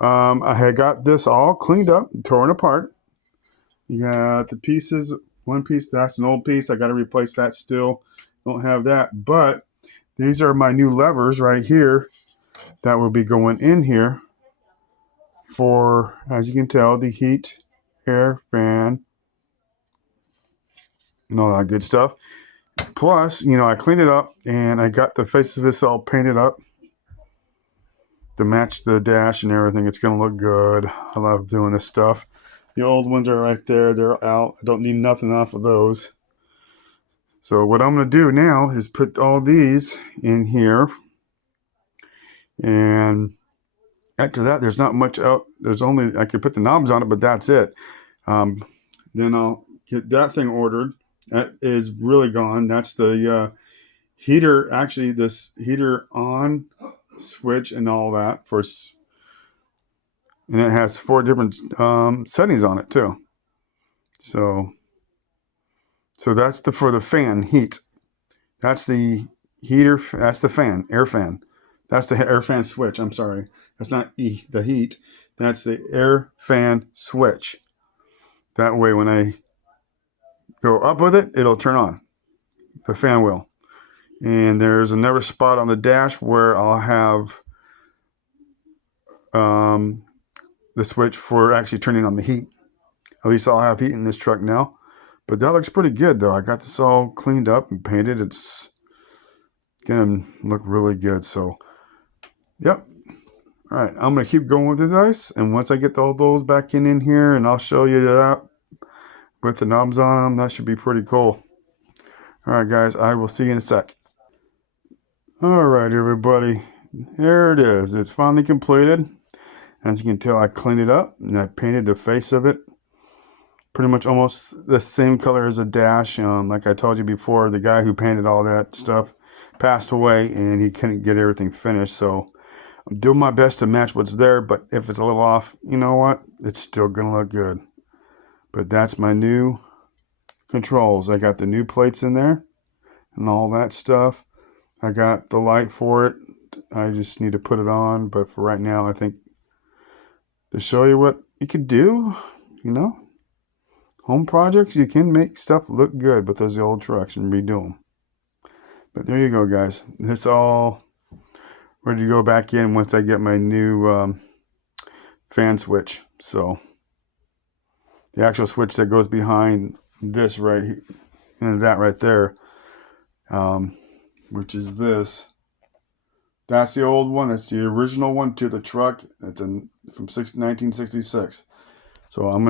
I had got this all cleaned up, torn apart. You got the pieces. One piece, that's an old piece. I got to replace that still. Don't have that. But these are my new levers right here that will be going in here for, as you can tell, the heat, air, fan, and all that good stuff. Plus, I cleaned it up and I got the face of this all painted up to match the dash and everything. It's going to look good. I love doing this stuff. The old ones are right there. They're out. I don't need nothing off of those. So what I'm going to do now is put all these in here. And after that, there's not much out. There's only, I could put the knobs on it, but that's it. Then I'll get that thing ordered. That is really gone. That's the heater, actually this heater on switch and all that for, and it has 4 different settings on it too. So that's for the fan heat. That's the heater. That's the fan, air fan. That's the air fan switch. I'm sorry. That's not the heat. That's the air fan switch. That way when I go up with it, it'll turn on. The fan will. And there's another spot on the dash where I'll have the switch for actually turning on the heat. At least I'll have heat in this truck now. But that looks pretty good though. I got this all cleaned up and painted. It's gonna look really good. So, yep. All right, I'm gonna keep going with the dice, and once I get all those back in here, and I'll show you that with the knobs on them, that should be pretty cool. All right, guys, I will see you in a sec. All right, everybody, there it is. It's finally completed. As you can tell, I cleaned it up and I painted the face of it. Pretty much almost the same color as a dash. Like I told you before, the guy who painted all that stuff passed away and he couldn't get everything finished. So I'm doing my best to match what's there, but if it's a little off, you know what? It's still gonna look good. But that's my new controls. I got the new plates in there and all that stuff. I got the light for it. I just need to put it on, but for right now, I think to show you what you could do, home projects, you can make stuff look good with those old trucks and redo them. But there you go, guys. It's all ready to go back in once I get my new fan switch. So the actual switch that goes behind this right here, and that right there, which is this. That's the old one. That's the original one to the truck. That's from 1966. So I'm going to